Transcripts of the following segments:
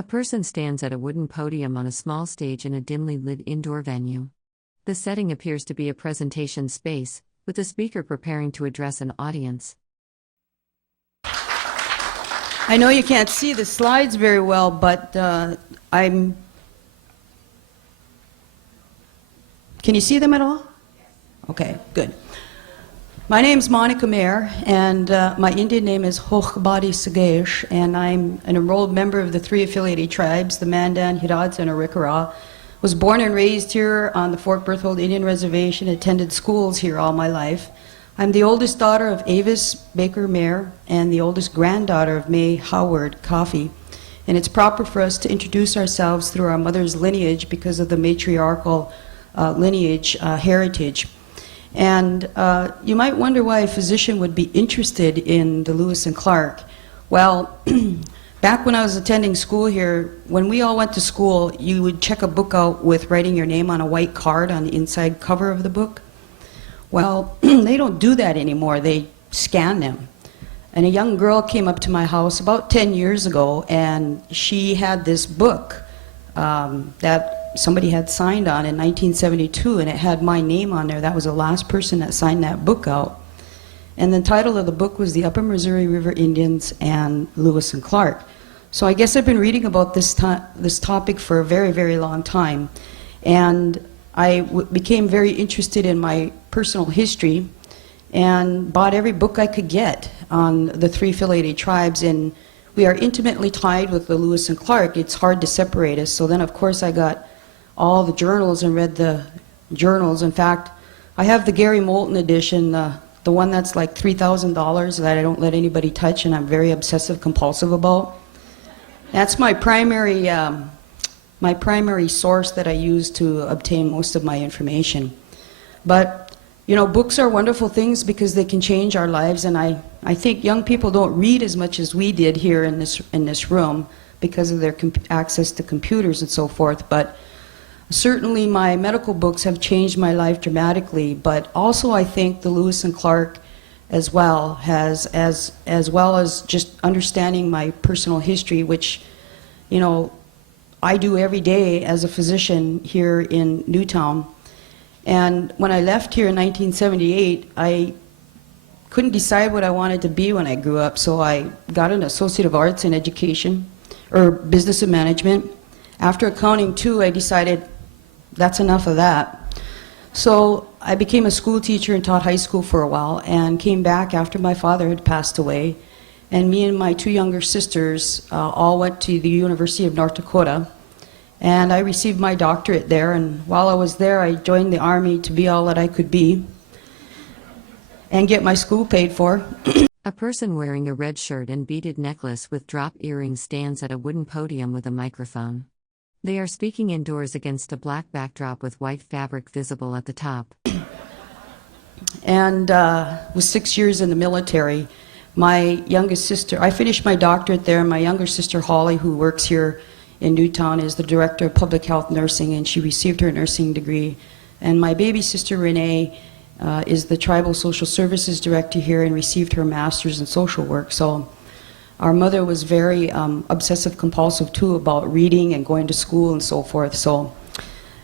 A person stands at a wooden podium on a small stage in a dimly lit indoor venue. The setting appears to be a presentation space, with a speaker preparing to address an audience. I know you can't see the slides very well, but Can you see them at all? Okay, good. My name's Monica Mayer, and my Indian name is Hochbadi Sagesh, and I'm an enrolled member of the 3 affiliated tribes, the Mandan, Hidatsa, and Arikara. Was born and raised here on the Fort Berthold Indian Reservation, attended schools here all my life. I'm the oldest daughter of Avis Baker Mayer and the oldest granddaughter of May Howard Coffey. And it's proper for us to introduce ourselves through our mother's lineage because of the matriarchal lineage heritage. And you might wonder why a physician would be interested in the Lewis and Clark. Well, back when I was attending school here, when we all went to school, you would check a book out with writing your name on a white card on the inside cover of the book. Well, they don't do that anymore. They scan them. And a young girl came up to my house about 10 years ago, and she had this book that somebody had signed on in 1972, and it had my name on there. That was the last person that signed that book out. And the title of the book was The Upper Missouri River Indians and Lewis and Clark. So I guess I've been reading about this topic for a very, very long time. And I became very interested in my personal history and bought every book I could get on the 3 affiliated tribes. And we are intimately tied with the Lewis and Clark. It's hard to separate us. So then, of course, I got all the journals and read the journals. In fact, I have the Gary Moulton edition, the one that's like $3,000 that I don't let anybody touch and I'm very obsessive compulsive about. That's my primary source that I use to obtain most of my information. But, you know, books are wonderful things because they can change our lives, and I think young people don't read as much as we did here in this room because of their access to computers and so forth. But certainly my medical books have changed my life dramatically, but also I think the Lewis and Clark as well has, as well as just understanding my personal history, which, you know, I do every day as a physician here in Newtown. And when I left here in 1978, I couldn't decide what I wanted to be when I grew up, so I got an Associate of Arts in Education, or Business and Management. After accounting 2, I decided that's enough of that. So I became a school teacher and taught high school for a while, and came back after my father had passed away. And me and my 2 younger sisters all went to the University of North Dakota. And I received my doctorate there, and while I was there, I joined the Army to be all that I could be and get my school paid for. A person wearing a red shirt and beaded necklace with drop earrings stands at a wooden podium with a microphone. They are speaking indoors against a black backdrop with white fabric visible at the top. And was 6 years in the military. My youngest sister, I finished my doctorate there, and my younger sister Holly, who works here in Newtown, is the Director of Public Health Nursing, and she received her nursing degree. And my baby sister Renee is the Tribal Social Services Director here and received her master's in social work. So our mother was very obsessive compulsive too about reading and going to school and so forth. So,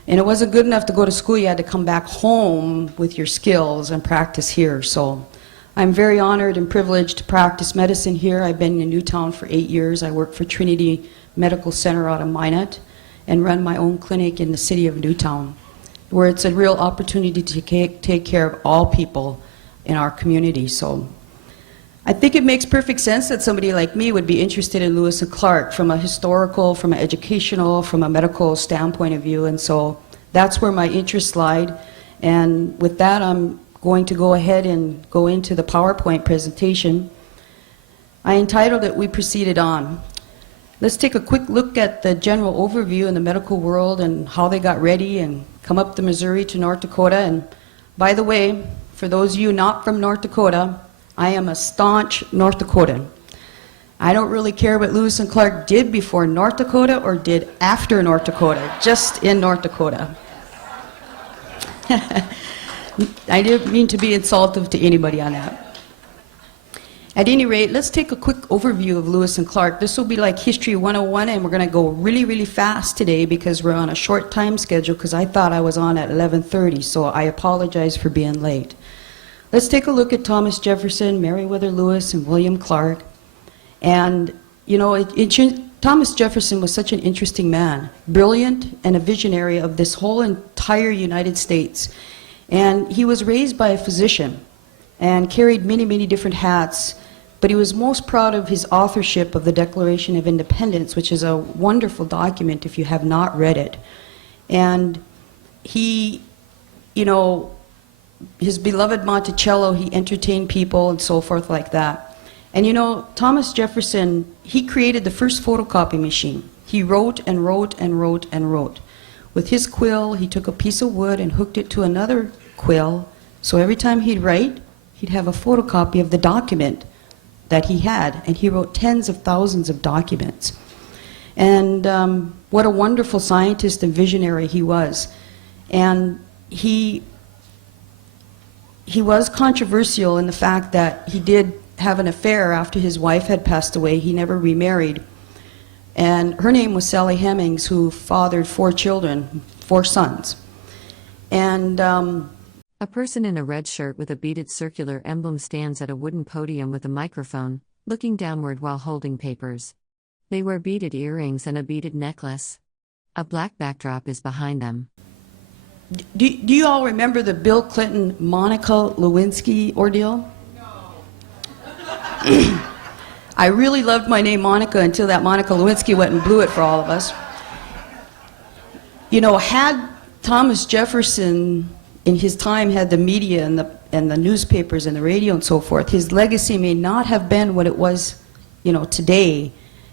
and it wasn't good enough to go to school, you had to come back home with your skills and practice here. So I'm very honored and privileged to practice medicine here. I've been in Newtown for 8 years. I work for Trinity Medical Center out of Minot and run my own clinic in the city of Newtown, where it's a real opportunity to take care of all people in our community. So I think it makes perfect sense that somebody like me would be interested in Lewis and Clark from a historical, from an educational, from a medical standpoint of view, and so that's where my interests lied. And with that, I'm going to go ahead and go into the PowerPoint presentation. I entitled it, We Proceeded On. Let's take a quick look at the general overview in the medical world and how they got ready and come up the Missouri to North Dakota. And by the way, for those of you not from North Dakota, I am a staunch North Dakotan. I don't really care what Lewis and Clark did before North Dakota or did after North Dakota, just in North Dakota. I didn't mean to be insultive to anybody on that. At any rate, let's take a quick overview of Lewis and Clark. This will be like History 101, and we're going to go really, really fast today because we're on a short time schedule, because I thought I was on at 11:30, so I apologize for being late. Let's take a look at Thomas Jefferson, Meriwether Lewis, and William Clark. And, you know, Thomas Jefferson was such an interesting man, brilliant and a visionary of this whole entire United States. And he was raised by a physician and carried many, many different hats. But he was most proud of his authorship of the Declaration of Independence, which is a wonderful document if you have not read it. And he, you know, his beloved Monticello, he entertained people and so forth like that. And you know, Thomas Jefferson, he created the first photocopy machine. He wrote and wrote and wrote and wrote. With his quill, he took a piece of wood and hooked it to another quill. So every time he'd write, he'd have a photocopy of the document that he had, and he wrote tens of thousands of documents. And what a wonderful scientist and visionary he was. And he was controversial in the fact that he did have an affair after his wife had passed away. He never remarried. And her name was Sally Hemings, who fathered 4 children, 4 sons. And a person in a red shirt with a beaded circular emblem stands at a wooden podium with a microphone, looking downward while holding papers. They wear beaded earrings and a beaded necklace. A black backdrop is behind them. Do you all remember the Bill Clinton Monica Lewinsky ordeal? No. I really loved my name Monica until that Monica Lewinsky went and blew it for all of us. You know, had Thomas Jefferson in his time had the media and the newspapers and the radio and so forth, his legacy may not have been what it was, you know, today,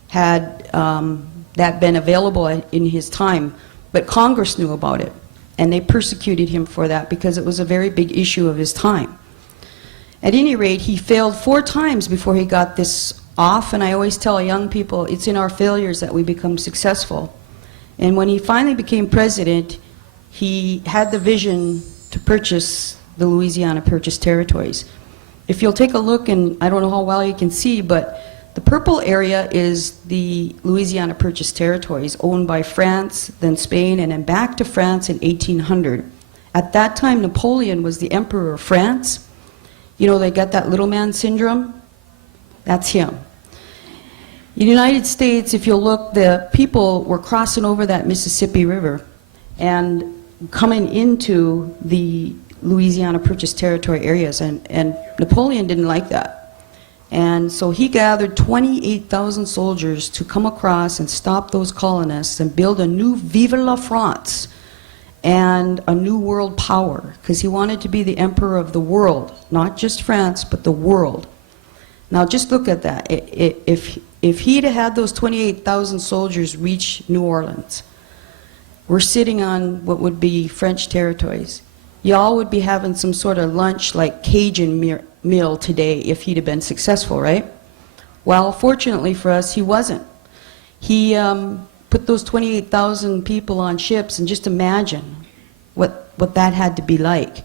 had that been available in his time. But Congress knew about it, and they persecuted him for that because it was a very big issue of his time. At any rate, he failed 4 times before he got this off, and I always tell young people, it's in our failures that we become successful. And when he finally became president, he had the vision to purchase the Louisiana Purchase territories. If you'll take a look, and I don't know how well you can see, but the purple area is the Louisiana Purchase territories owned by France, then Spain, and then back to France in 1800. At that time, Napoleon was the emperor of France. You know, they got that little man syndrome? That's him. In the United States, if you'll look, the people were crossing over that Mississippi River and coming into the Louisiana Purchase territory areas, and Napoleon didn't like that. And so he gathered 28,000 soldiers to come across and stop those colonists and build a new Vive la France and a new world power, because he wanted to be the emperor of the world, not just France, but the world. Now just look at that. If he'd had those 28,000 soldiers reach New Orleans, we're sitting on what would be French territories. Y'all would be having some sort of lunch like Cajun meal today if he'd have been successful, right? Well, fortunately for us, he wasn't. He put those 28,000 people on ships, and just imagine what that had to be like.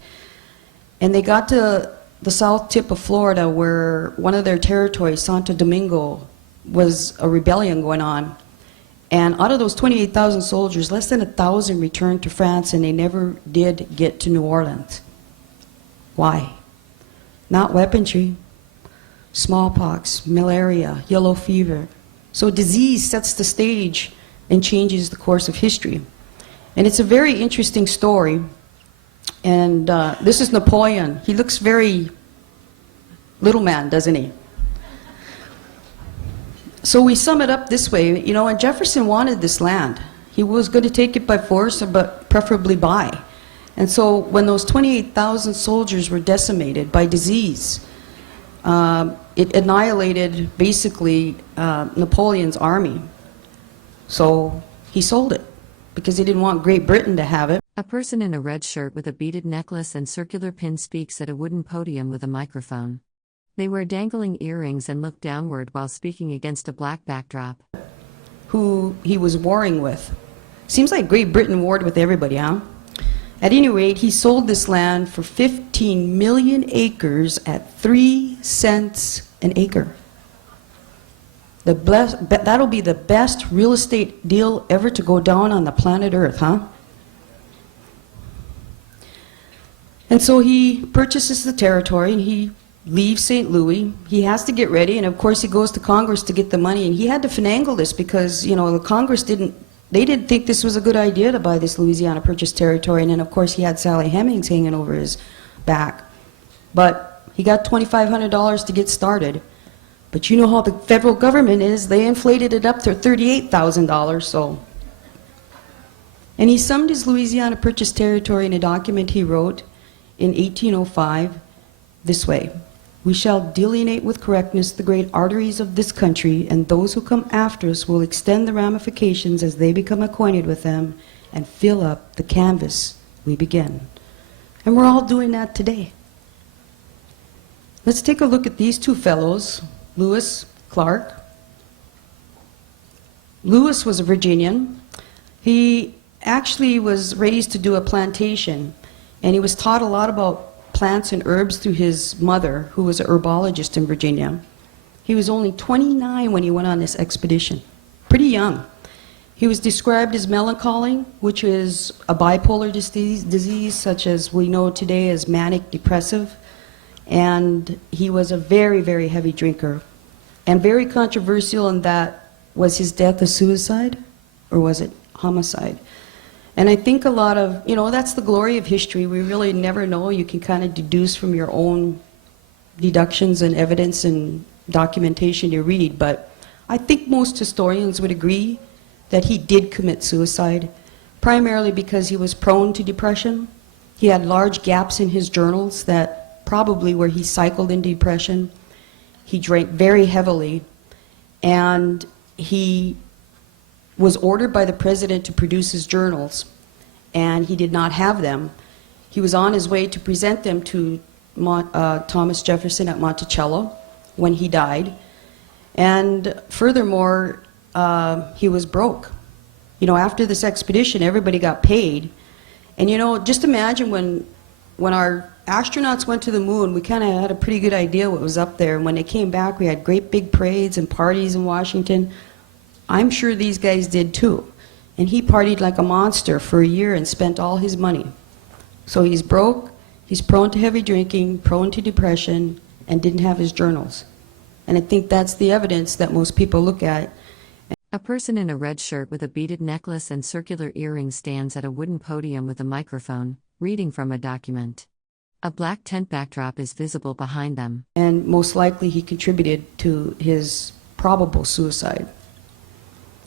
And they got to the south tip of Florida, where one of their territories, Santo Domingo, was a rebellion going on. And out of those 28,000 soldiers, less than 1,000 returned to France, and they never did get to New Orleans. Why? Not weaponry, smallpox, malaria, yellow fever. So disease sets the stage and changes the course of history. And it's a very interesting story. And this is Napoleon. He looks very little man, doesn't he? So we sum it up this way, you know, and Jefferson wanted this land. He was going to take it by force, but preferably by. And so when those 28,000 soldiers were decimated by disease, it annihilated basically Napoleon's army. So he sold it because he didn't want Great Britain to have it. A person in a red shirt with a beaded necklace and circular pin speaks at a wooden podium with a microphone. They wear dangling earrings and look downward while speaking against a black backdrop. Who he was warring with. Seems like Great Britain warred with everybody, huh? At any rate, he sold this land for 15 million acres at 3 cents an acre. That'll be the best real estate deal ever to go down on the planet Earth, huh? And so he purchases the territory and he leaves St. Louis. He has to get ready, and of course he goes to Congress to get the money, and he had to finagle this because, you know, the Congress didn't think this was a good idea to buy this Louisiana Purchase territory, and then of course he had Sally Hemings hanging over his back. But he got $2,500 to get started. But you know how the federal government is, they inflated it up to $38,000, so. And he summed his Louisiana Purchase territory in a document he wrote in 1805 this way: "We shall delineate with correctness the great arteries of this country, and those who come after us will extend the ramifications as they become acquainted with them and fill up the canvas we begin." And we're all doing that today. Let's take a look at these two fellows, Lewis Clark. Lewis was a Virginian. He actually was raised to do a plantation, and he was taught a lot about plants and herbs through his mother, who was a herbologist in Virginia. He was only 29 when he went on this expedition, pretty young. He was described as melancholy, which is a bipolar disease such as we know today as manic depressive, and he was a very, very heavy drinker, and very controversial in that, was his death a suicide or was it homicide? And I think a lot of, you know, that's the glory of history. We really never know. You can kind of deduce from your own deductions and evidence and documentation you read. But I think most historians would agree that he did commit suicide, primarily because he was prone to depression. He had large gaps in his journals that probably where he cycled into depression. He drank very heavily, and he was ordered by the president to produce his journals, and he did not have them. He was on his way to present them to Thomas Jefferson at Monticello when he died. And furthermore, he was broke. You know, after this expedition, everybody got paid. And you know, just imagine when our astronauts went to the moon, we kind of had a pretty good idea what was up there. And when they came back, we had great big parades and parties in Washington. I'm sure these guys did too. And he partied like a monster for a year and spent all his money. So he's broke, he's prone to heavy drinking, prone to depression, and didn't have his journals. And I think that's the evidence that most people look at. A person in a red shirt with a beaded necklace and circular earrings stands at a wooden podium with a microphone, reading from a document. A black tent backdrop is visible behind them. And most likely he contributed to his probable suicide.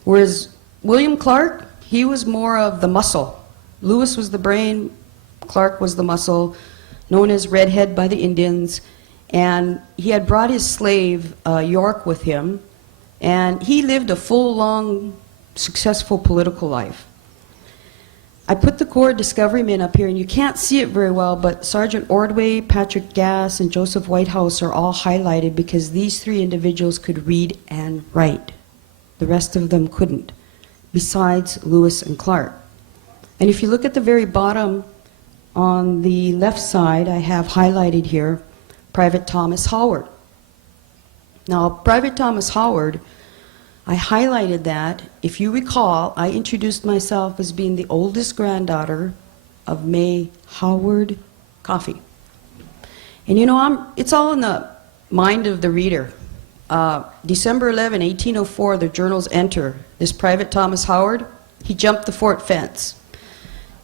Whereas William Clark, he was more of the muscle. Lewis was the brain, Clark was the muscle, known as Redhead by the Indians. And he had brought his slave, York, with him. And he lived a full, long, successful political life. I put the Corps Discovery Men up here, and you can't see it very well, but Sergeant Ordway, Patrick Gass, and Joseph Whitehouse are all highlighted because these three individuals could read and write. The rest of them couldn't, besides Lewis and Clark. And if you look at the very bottom on the left side, I have highlighted here Private Thomas Howard. Now, Private Thomas Howard, I highlighted that. If you recall, I introduced myself as being the oldest granddaughter of May Howard Coffey. And you know, it's all in the mind of the reader. December 11, 1804, the journals enter. This Private Thomas Howard, he jumped the fort fence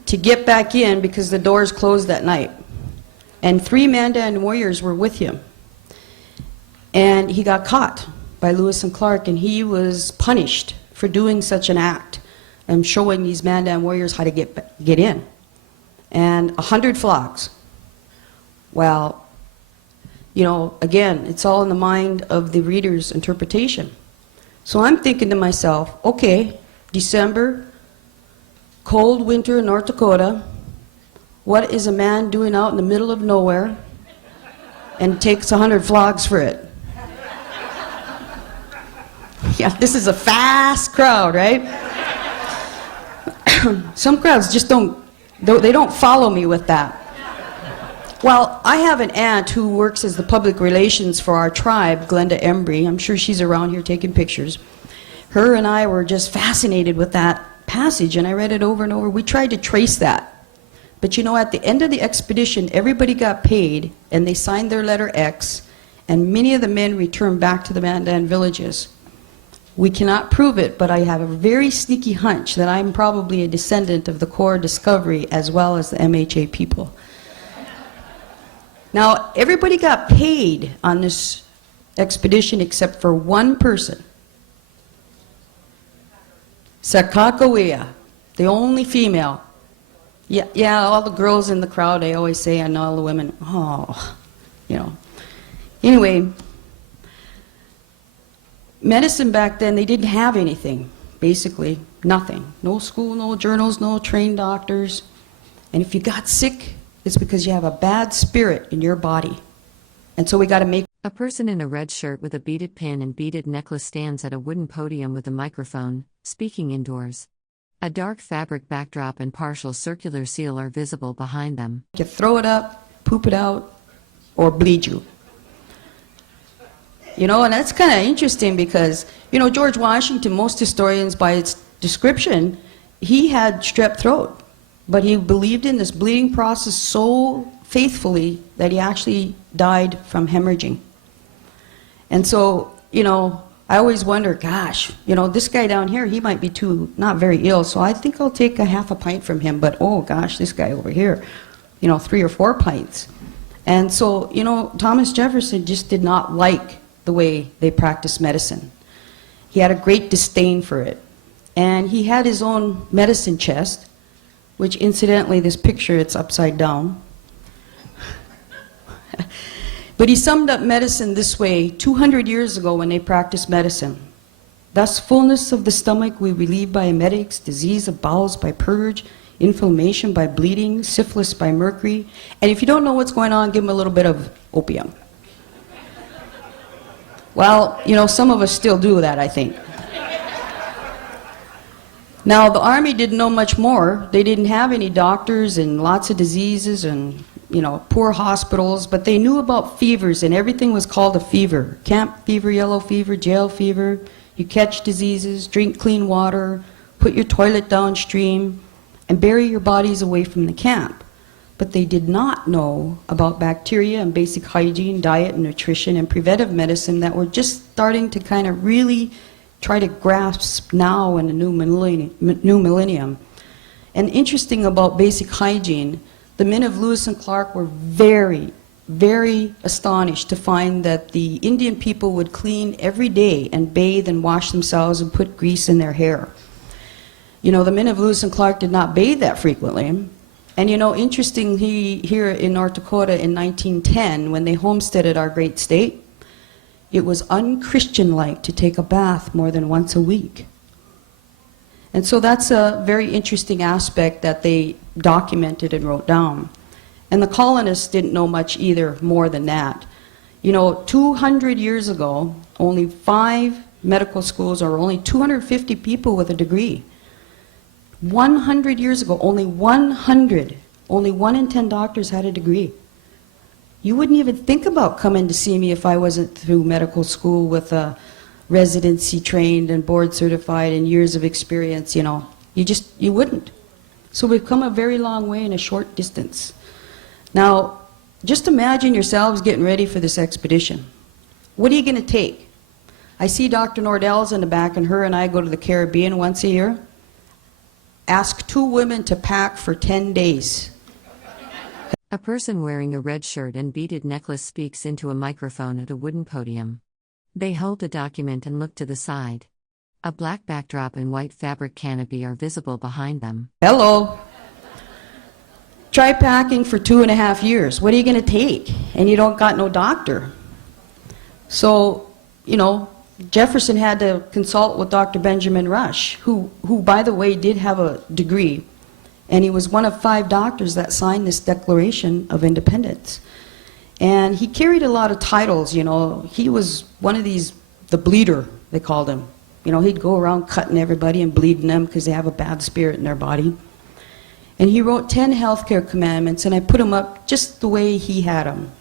to get back in because the doors closed that night. And 3 Mandan warriors were with him. And he got caught by Lewis and Clark, and he was punished for doing such an act and showing these Mandan warriors how to get in. And 100 flogs. Well, you know, again, it's all in the mind of the reader's interpretation. So I'm thinking to myself, okay, December, cold winter in North Dakota, what is a man doing out in the middle of nowhere and takes 100 flogs for it? Yeah, this is a fast crowd, right? Some crowds just don't They don't follow me with that. Well, I have an aunt who works as the public relations for our tribe, Glenda Embry. I'm sure she's around here taking pictures. Her and I were just fascinated with that passage, and I read it over and over. We tried to trace that. But you know, at the end of the expedition, everybody got paid, and they signed their letter X, and many of the men returned back to the Mandan villages. We cannot prove it, but I have a very sneaky hunch that I'm probably a descendant of the Core Discovery as well as the MHA people. Now, everybody got paid on this expedition except for one person. Sakakawea, the only female. Yeah, all the girls in the crowd, I always say, and all the women, oh, you know. Anyway, medicine back then, they didn't have anything, basically, nothing. No school, no journals, no trained doctors. And if you got sick, it's because you have a bad spirit in your body. And so we got to make... A person in a red shirt with a beaded pin and beaded necklace stands at a wooden podium with a microphone, speaking indoors. A dark fabric backdrop and partial circular seal are visible behind them. You throw it up, poop it out, or bleed you. You know, and that's kind of interesting because, you know, George Washington, most historians by its description, he had strep throat. But he believed in this bleeding process so faithfully that he actually died from hemorrhaging. And so, you know, I always wonder, gosh, you know, this guy down here, he might be not very ill, so I think I'll take a half a pint from him. But, oh, gosh, this guy over here, you know, 3 or 4 pints. And so, you know, Thomas Jefferson just did not like the way they practiced medicine. He had a great disdain for it. And he had his own medicine chest, which incidentally, this picture, it's upside down. But he summed up medicine this way 200 years ago when they practiced medicine. Thus, fullness of the stomach we relieve by emetics, disease of bowels by purge, inflammation by bleeding, syphilis by mercury. And if you don't know what's going on, give them a little bit of opium. Well, you know, some of us still do that, I think. Now, the Army didn't know much more. They didn't have any doctors and lots of diseases and, you know, poor hospitals, but they knew about fevers, and everything was called a fever. Camp fever, yellow fever, jail fever. You catch diseases, drink clean water, put your toilet downstream, and bury your bodies away from the camp. But they did not know about bacteria and basic hygiene, diet and nutrition, and preventive medicine that were just starting to kind of really try to grasp now in the new millennium. And interesting about basic hygiene, the men of Lewis and Clark were very, very astonished to find that the Indian people would clean every day and bathe and wash themselves and put grease in their hair. You know, the men of Lewis and Clark did not bathe that frequently. And you know, interestingly, here in North Dakota in 1910, when they homesteaded our great state, it was unchristian-like to take a bath more than once a week. And so that's a very interesting aspect that they documented and wrote down. And the colonists didn't know much either more than that. You know, 200 years ago, only 5 medical schools, or only 250 people with a degree. 100 years ago, only 100, only 1 in 10 doctors had a degree. You wouldn't even think about coming to see me if I wasn't through medical school with a residency trained and board certified and years of experience, you know. You wouldn't. So we've come a very long way in a short distance. Now, just imagine yourselves getting ready for this expedition. What are you going to take? I see Dr. Nordell's in the back, and her and I go to the Caribbean once a year. Ask 2 women to pack for 10 days. A person wearing a red shirt and beaded necklace speaks into a microphone at a wooden podium. They hold a document and look to the side. A black backdrop and white fabric canopy are visible behind them. Hello. Try packing for 2.5 years. What are you going to take? And you don't got no doctor. So, you know, Jefferson had to consult with Dr. Benjamin Rush, who by the way, did have a degree. And he was one of 5 doctors that signed this Declaration of Independence. And he carried a lot of titles, you know. He was one of these, the bleeder, they called him. You know, he'd go around cutting everybody and bleeding them because they have a bad spirit in their body. And he wrote 10 healthcare commandments, and I put them up just the way he had them.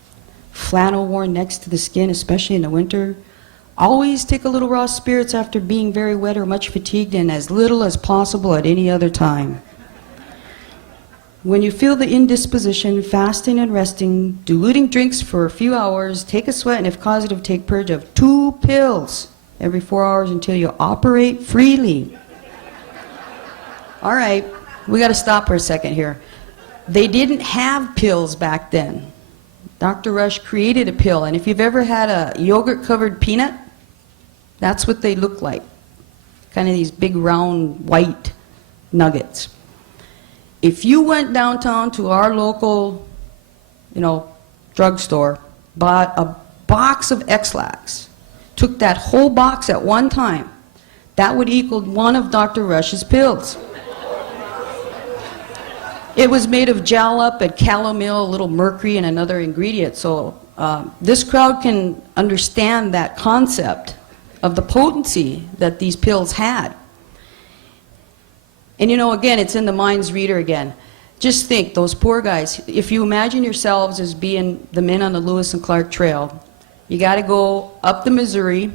Flannel worn next to the skin, especially in the winter. Always take a little raw spirits after being very wet or much fatigued, and as little as possible at any other time. When you feel the indisposition, fasting and resting, diluting drinks for a few hours, take a sweat, and if causative, take purge of 2 pills every 4 hours until you operate freely. All right, we got to stop for a second here. They didn't have pills back then. Dr. Rush created a pill, and if you've ever had a yogurt-covered peanut, that's what they look like. Kind of these big, round, white nuggets. If you went downtown to our local, drugstore, bought a box of X-Lax, took that whole box at one time, that would equal one of Dr. Rush's pills. It was made of jalap and calomel, a little mercury, and another ingredient. So this crowd can understand that concept of the potency that these pills had. And again, it's in the mind's reader again. Just think, those poor guys, if you imagine yourselves as being the men on the Lewis and Clark Trail, you got to go up the Missouri.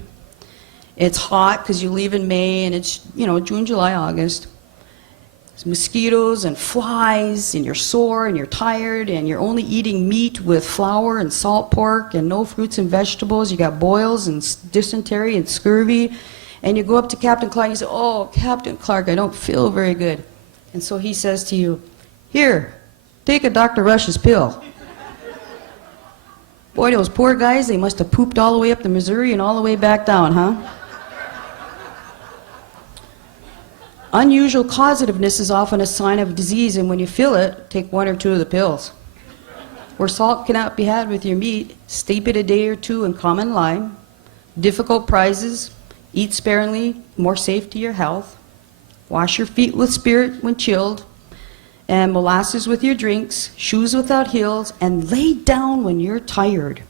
It's hot because you leave in May, and it's, June, July, August. There's mosquitoes and flies, and you're sore, and you're tired, and you're only eating meat with flour and salt pork and no fruits and vegetables. You got boils and dysentery and scurvy. And you go up to Captain Clark and you say, "Oh, Captain Clark, I don't feel very good." And so he says to you, "Here, take a Dr. Rush's pill." Boy, those poor guys, they must have pooped all the way up the Missouri and all the way back down, huh? Unusual causativeness is often a sign of disease, and when you feel it, take 1 or 2 of the pills. Where salt cannot be had with your meat, steep it a day or 2 in common lime. Difficult prizes, eat sparingly, more safe to your health. Wash your feet with spirit when chilled, and molasses with your drinks, shoes without heels, and lay down when you're tired.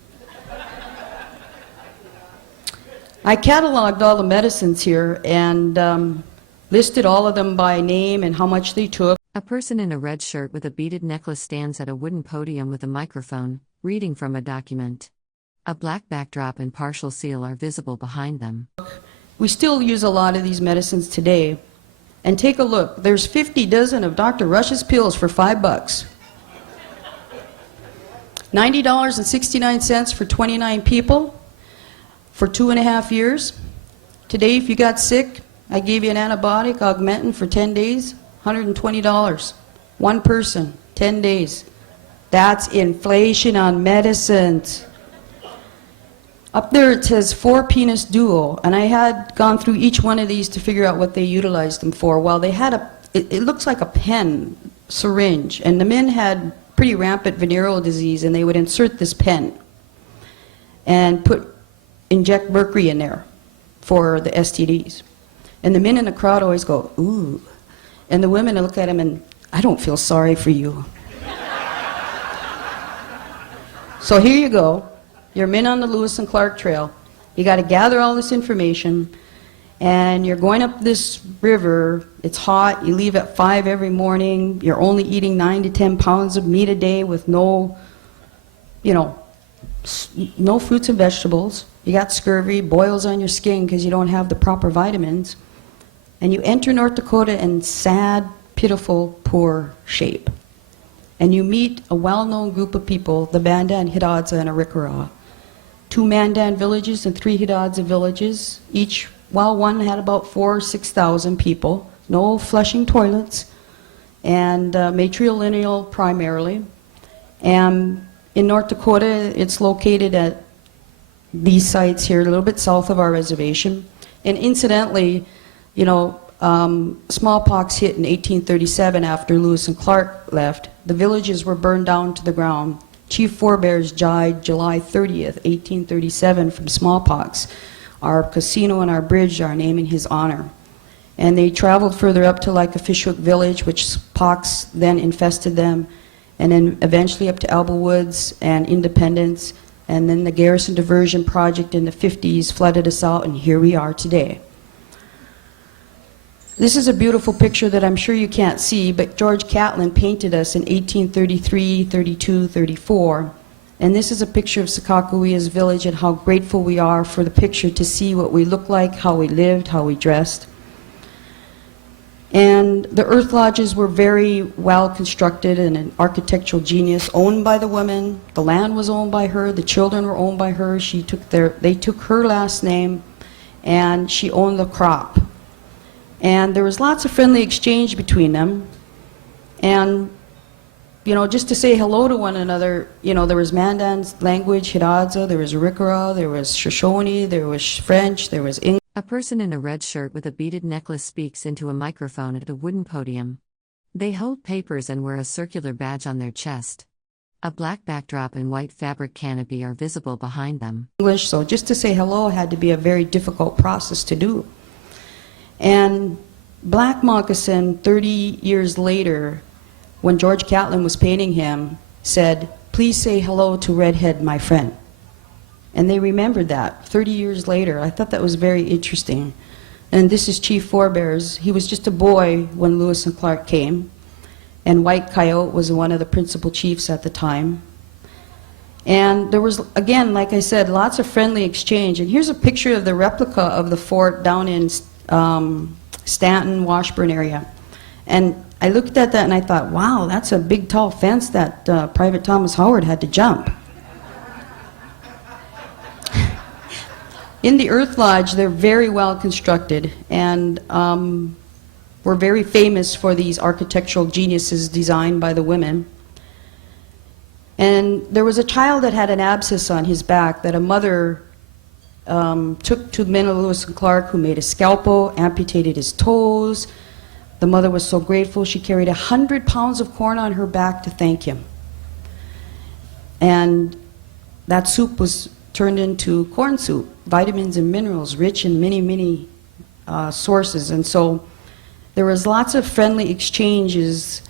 I cataloged all the medicines here and listed all of them by name and how much they took. A person in a red shirt with a beaded necklace stands at a wooden podium with a microphone, reading from a document. A black backdrop and partial seal are visible behind them. We still use a lot of these medicines today. And take a look. There's 50 dozen of Dr. Rush's pills for $5. $90.69 for 29 people for 2.5 years. Today, if you got sick, I gave you an antibiotic, Augmentin, for 10 days, $120. One person, 10 days. That's inflation on medicines. Up there it says 4-penis duo, and I had gone through each one of these to figure out what they utilized them for. Well, they had it looks like a pen syringe, and the men had pretty rampant venereal disease, and they would insert this pen and inject mercury in there for the STDs. And the men in the crowd always go, "Ooh," and the women look at him and, "I don't feel sorry for you." So here you go. You're men on the Lewis and Clark Trail. You got to gather all this information, and you're going up this river. It's hot. You leave at 5 every morning. You're only eating 9 to 10 pounds of meat a day with no fruits and vegetables. You got scurvy, boils on your skin because you don't have the proper vitamins. And you enter North Dakota in sad, pitiful, poor shape. And you meet a well-known group of people, the Mandan, Hidatsa, and Arikara. 2 Mandan villages and 3 Hidatsa villages. Each, one had about 4,000 or 6,000 people. No flushing toilets, and matrilineal primarily. And in North Dakota, it's located at these sites here, a little bit south of our reservation. And incidentally, smallpox hit in 1837 after Lewis and Clark left. The villages were burned down to the ground. Chief Forebears died July 30th, 1837 from smallpox. Our casino and our bridge are named in his honor. And they traveled further up to like a Fishhook village, which pox then infested them, and then eventually up to Elbow Woods and Independence, and then the Garrison Diversion Project in the 50s flooded us out, and here we are today. This is a beautiful picture that I'm sure you can't see, but George Catlin painted us in 1833, 32, 34. And this is a picture of Sakakuia's village and how grateful we are for the picture to see what we look like, how we lived, how we dressed. And the earth lodges were very well constructed and an architectural genius, owned by the women. The land was owned by her, the children were owned by her. They took her last name, and she owned the crop. And there was lots of friendly exchange between them. And, you know, just to say hello to one another, you know, there was Mandan's language, Hidatsa, there was Arikara, there was Shoshone, there was French, there was English. A person in a red shirt with a beaded necklace speaks into a microphone at a wooden podium. They hold papers and wear a circular badge on their chest. A black backdrop and white fabric canopy are visible behind them. English, so just to say hello had to be a very difficult process to do. And Black Moccasin, 30 years later, when George Catlin was painting him, said, "Please say hello to Redhead, my friend." And they remembered that 30 years later. I thought that was very interesting. And this is Chief Forebears. He was just a boy when Lewis and Clark came. And White Coyote was one of the principal chiefs at the time. And there was, again, like I said, lots of friendly exchange. And here's a picture of the replica of the fort down in Stanton, Washburn area. And I looked at that and I thought, wow, that's a big tall fence that Private Thomas Howard had to jump. In the Earth Lodge, they're very well constructed, and we're very famous for these architectural geniuses designed by the women. And there was a child that had an abscess on his back that a mother took to the men of Lewis and Clark, who made a scalpel, amputated his toes. The mother was so grateful, she carried 100 pounds of corn on her back to thank him. And that soup was turned into corn soup, vitamins and minerals, rich in many, many sources. And so there was lots of friendly exchanges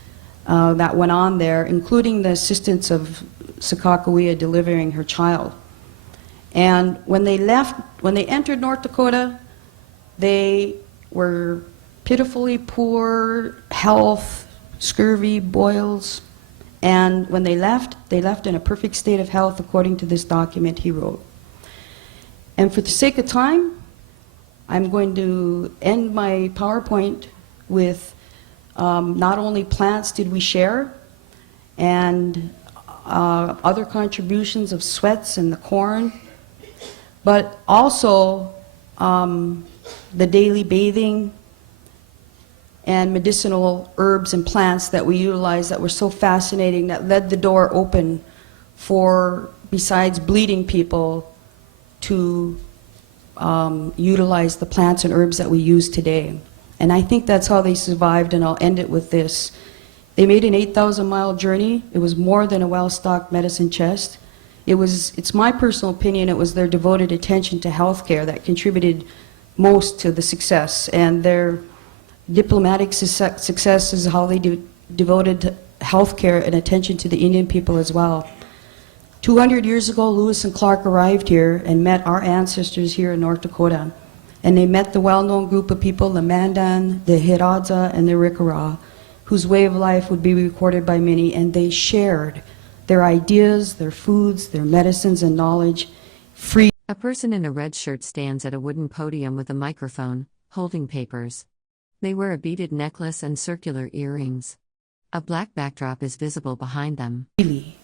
that went on there, including the assistance of Sakakuia delivering her child. And when they entered North Dakota, they were pitifully poor, health, scurvy, boils. And when they left in a perfect state of health, according to this document he wrote. And for the sake of time, I'm going to end my PowerPoint with not only plants did we share, and other contributions of sweats and the corn, but also the daily bathing and medicinal herbs and plants that we utilized that were so fascinating, that led the door open for, besides bleeding people, to utilize the plants and herbs that we use today. And I think that's how they survived, and I'll end it with this. They made an 8,000-mile journey. It was more than a well-stocked medicine chest. It's my personal opinion, it was their devoted attention to healthcare that contributed most to the success. And their diplomatic success is how they devoted healthcare and attention to the Indian people as well. 200 years ago, Lewis and Clark arrived here and met our ancestors here in North Dakota. And they met the well-known group of people, the Mandan, the Hidatsa, and the Arikara, whose way of life would be recorded by many, and they shared their ideas, their foods, their medicines, and knowledge free. A person in a red shirt stands at a wooden podium with a microphone, holding papers. They wear a beaded necklace and circular earrings. A black backdrop is visible behind them.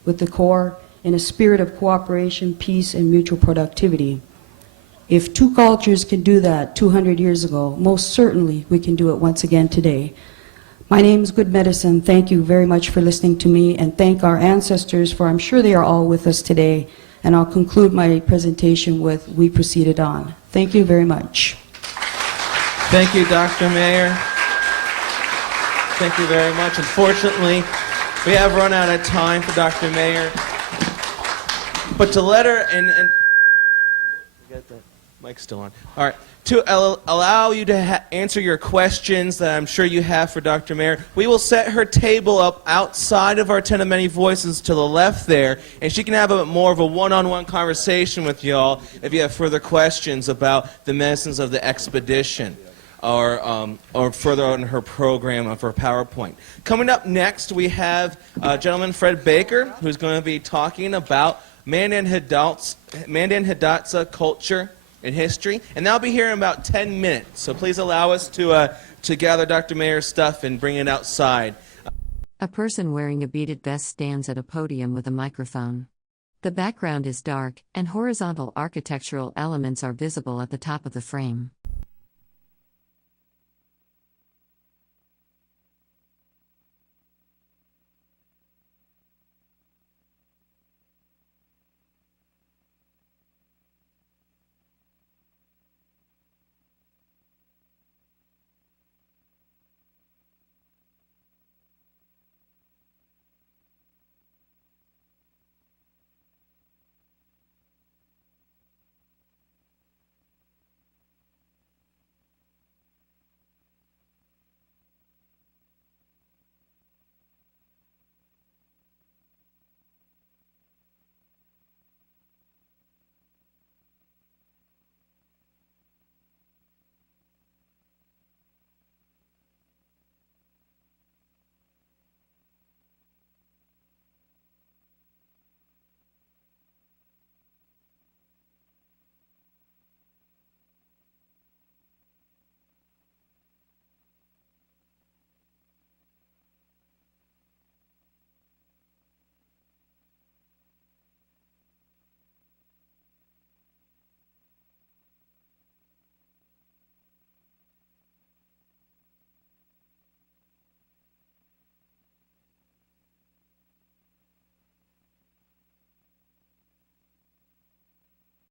With the core in a spirit of cooperation, peace, and mutual productivity. If two cultures could do that 200 years ago, most certainly we can do it once again today. My name is Good Medicine. Thank you very much for listening to me, and thank our ancestors, for I'm sure they are all with us today. And I'll conclude my presentation with "We proceeded on." Thank you very much. Thank you, Dr. Mayer. Thank you very much. Unfortunately, we have run out of time for Dr. Mayer. But to let her, and get the mic still on. All right. To allow you to answer your questions that I'm sure you have for Dr. Mayer, we will set her table up outside of our Ten of Many Voices to the left there, and she can have a more of a one-on-one conversation with y'all if you have further questions about the medicines of the expedition. or further on her program of her PowerPoint. Coming up next, we have gentleman Fred Baker, who's going to be talking about Mandan Hidatsa culture and history, and that'll be here in about 10 minutes. So please allow us to gather Dr. Mayer's stuff and bring it outside. A person wearing a beaded vest stands at a podium with a microphone. The background is dark, and horizontal architectural elements are visible at the top of the frame.